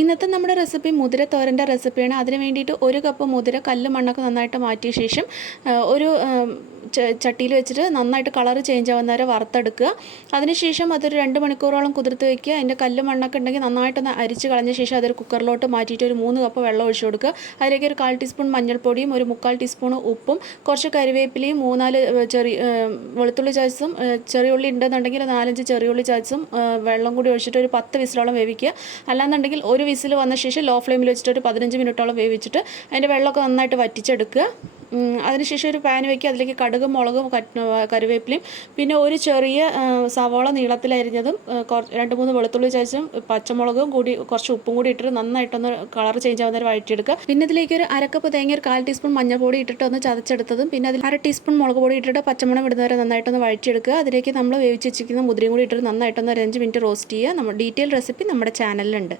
ഇന്നത്തെ നമ്മുടെ റെസിപ്പി മുതിര തോരൻ്റെ റെസിപ്പിയാണ്. അതിന് വേണ്ടിയിട്ട് 1 കപ്പ് മുതിര കല്ല് മണ്ണൊക്കെ നന്നായിട്ട് മാറ്റിയ ശേഷം ഒരു ചട്ടിയിൽ വെച്ചിട്ട് നന്നായിട്ട് കളർ ചേഞ്ച് ആവുന്ന വരെ വറുത്തെടുക്കുക. അതിനുശേഷം അതൊരു 2 മണിക്കൂറോളം കുതിർത്ത് വയ്ക്കുക. അതിൻ്റെ കല്ല് മണ്ണൊക്കെ ഉണ്ടെങ്കിൽ നന്നായിട്ടൊന്ന് അരിച്ച് കളഞ്ഞ ശേഷം അതൊരു കുക്കറിലോട്ട് മാറ്റിയിട്ട് ഒരു 3 കപ്പ് വെള്ളം ഒഴിച്ചു കൊടുക്കുക. അതിലേക്ക് ഒരു 1/4 ടീസ്പൂൺ മഞ്ഞൾപ്പൊടിയും ഒരു 3/4 ടീസ്പൂൺ ഉപ്പും കുറച്ച് കരിവേപ്പിലയും 3-4 ചെറിയ വെളുത്തുള്ളി ചതച്ചും ചെറിയ ഉള്ളി ഉണ്ടെന്നുണ്ടെങ്കിൽ 4-5 ചെറിയ ഉള്ളി ചതച്ചും വെള്ളം കൂടി ഒഴിച്ചിട്ട് ഒരു 10 വിസിലോളം വേവിക്കുക. അല്ലാന്നുണ്ടെങ്കിൽ ഒരു വിസിൽ വന്ന ശേഷം ലോ ഫ്ലെയിമിൽ വെച്ചിട്ട് ഒരു 15 മിനിറ്റോളം വേവിച്ചിട്ട് അതിൻ്റെ വെള്ളമൊക്കെ നന്നായിട്ട് വറ്റിച്ചെടുക്കുക. അതിനുശേഷം ഒരു പാൻ വയ്ക്കുക. അതിലേക്ക് കടുകും മുളകും കറിവേപ്പിലയും പിന്നെ ഒരു ചെറിയ സവാള നീളത്തിലരിഞ്ഞതും 2-3 വെളുത്തുള്ളി ചതച്ചും പച്ചമുളകും കൂടി കുറച്ച് ഉപ്പും കൂടി ഇട്ടിട്ട് നന്നായിട്ടൊന്ന് കളർ ചേഞ്ച് ആവുന്ന നേരം വഴറ്റിയെടുക്കുക. പിന്നെ ഇതിലേക്ക് ഒരു 1/2 കപ്പ് തേങ്ങ, ഒരു 1/4 ടീസ്പൂൺ മഞ്ഞൾപ്പൊടി ഇട്ടിട്ട് ഒന്ന് ചതച്ചെടുത്തതും പിന്നെ അതിൽ 1/2 ടീസ്പൂൺ മുളക് പൊടി ഇട്ടിട്ട് പച്ചമണം വിടുന്നവരെ നന്നായിട്ടൊന്ന് വഴറ്റിയെടുക്കുക. അതിലേക്ക് നമ്മൾ വേവിച്ച് വെച്ചിരിക്കുന്ന മുതിരയും കൂടി ഇട്ടിട്ട് നന്നായിട്ടൊന്ന് 5 മിനിറ്റ് റോസ്റ്റ് ചെയ്യുക. നമ്മുടെ ഡീറ്റെയിൽ റെസിപ്പി നമ്മുടെ ചാനലിലുണ്ട്.